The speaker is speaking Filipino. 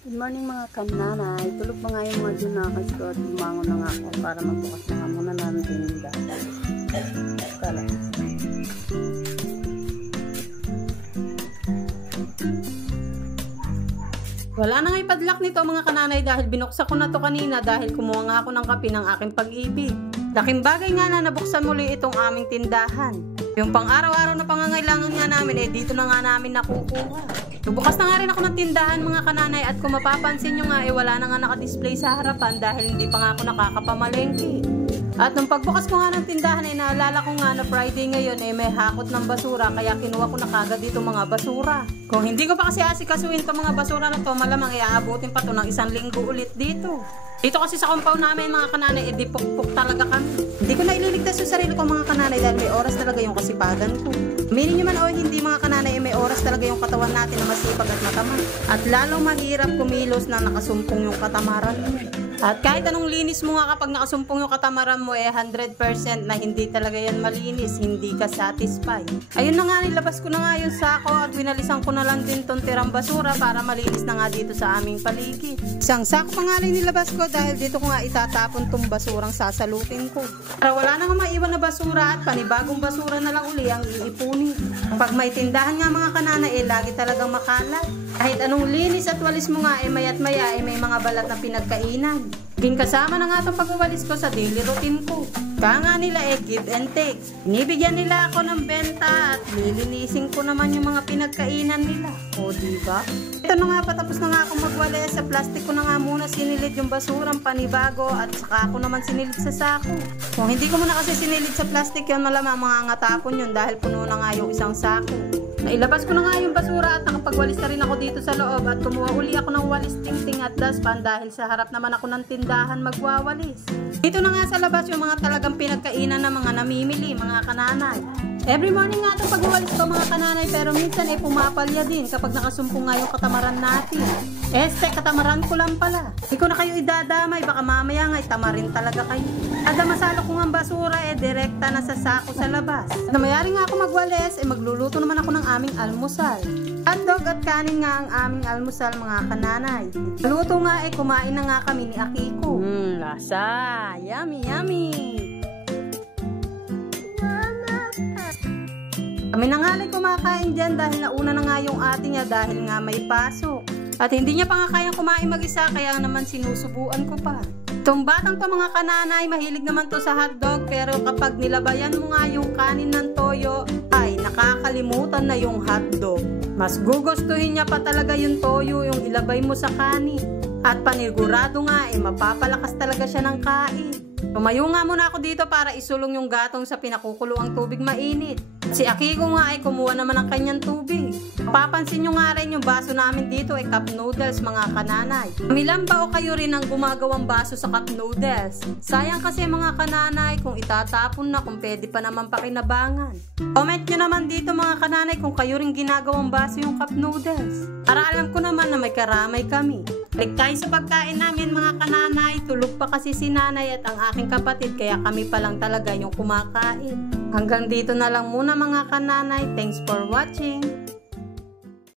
Good morning mga kananay. Tulog pa nga yung mga junakas ko at lumangon na nga ako para magbukas na muna natin yung dahil. Kala. Wala na nga ipadlock nito mga kananay dahil binuksan ko na to kanina dahil kumuha nga ako ng kape ng aking pag-ibig. Laking bagay nga na nabuksan muli itong aming tindahan. Yung pang araw-araw na pangangailangan nga namin dito na nga namin nakukuha. Bukas na nga rin ako ng tindahan mga kananay at kung mapapansin nyo nga wala na nga nakadisplay sa harapan dahil hindi pa nga ako nakakapamalengke. At nung pagbukas ko nga ng tindahan naalala ko nga na Friday ngayon may hakot ng basura kaya kinuha ko na kagad dito mga basura. Kung hindi ko pa kasi asikasuhin itong mga basura na to malamang iaabutin pa to ng 1 linggo ulit dito. Dito kasi sa compound namin mga kananay dipukpuk talaga kami. Hindi ko na ililigtas yung sarili ko mga kananay dahil may oras talaga yung kasipagan ko. Aminin nyo man o hindi mga kananay may oras talaga yung katawan natin na masipag at matamad. At lalong mahirap kumilos na nakasumpong yung katamaran mo. At kahit anong linis mo nga kapag nakasumpong yung katamaran mo 100% na hindi talaga yan malinis, hindi ka satisfied. Ayun na nga nilabas ko na nga yung sako at winalisan ko na lang din tong tirang basura para malinis na nga dito sa aming paligid. Isang sako pa nga rin nilabas ko dahil dito ko nga itatapon tong basurang sasalutin ko. Para wala na nga maiwan na basura at panibagong basura na lang uli ang iipunin. Pag may tindahan nga mga kanana lagi talagang makalat. Kahit anong linis at walis mo nga mayat maya may mga balat na pinagkainan. Ging kasama na nga itong pagwawalis ko sa daily routine ko. Kaya nga nila give and take. Inibigyan nila ako ng benta at lilinisin ko naman yung mga pinagkainan nila. O diba? Ito na nga patapos na nga akong magwalis. Sa plastic ko na nga muna sinilid yung basurang panibago at saka ako naman sinilid sa sako. Kung hindi ko muna kasi sinilid sa plastic yun malamang mga ngatapon yun dahil puno na nga yung isang sako. Nailabas ko na nga yung basura at nakapagwalis na rin ako dito sa loob at kumuha uli ako ng walis tingting at dustpan dahil sa harap naman ako ng tindahan magwawalis. Dito na nga sa labas yung mga talagang pinagkainan ng mga namimili, mga kananay. Every morning nga itong pagwawalis ko mga kananay pero minsan pumapalya din kapag nakasumpong nga yung katamaran natin. Katamaran ko lang pala. Hindi ko na kayo idadamay, baka mamaya nga tamarin talaga kayo. Kada masalo ko ng basura direkta na sa sako sa labas. At namayari nga ako magwalis, magluluto naman ako ng aming almusal. Hotdog at kanin nga ang aming almusal mga kananay. Luto nga kumain na nga kami ni Akiko. Lasa! Yummy, yummy! Kami na nga rin kumakain dyan dahil nauna na nga yung ate niya dahil nga may pasok. At hindi niya pa nga kayang kumain mag-isa kaya naman sinusubuan ko pa. Itong batang to mga kananay, mahilig naman to sa hotdog pero kapag nilabayan mo nga yung kanin ng toyo, ay nakakalimutan na yung hotdog. Mas gugustuhin niya pa talaga yung toyo yung ilabay mo sa kanin. At panigurado nga mapapalakas talaga siya ng kain. Tumayo nga muna ako dito para isulong yung gatong sa pinakukuluang tubig mainit. Si Akiko nga kumuha naman ng kanyang tubig. Mapapansin nyo nga rin yung baso namin dito cup noodles mga kananay. Kamilan ba o kayo rin ang gumagawang baso sa cup noodles? Sayang kasi mga kananay kung itatapon na kung pwede pa naman pakinabangan. Comment nyo naman dito mga kananay kung kayo rin ginagawang baso yung cup noodles. Para alam ko naman na may karamay kami. Balik tayo sa pagkain namin mga kananay. Tulog pa kasi si nanay at ang aking kapatid kaya kami pa lang talaga yung kumakain. Hanggang dito na lang muna mga kananay. Thanks for watching.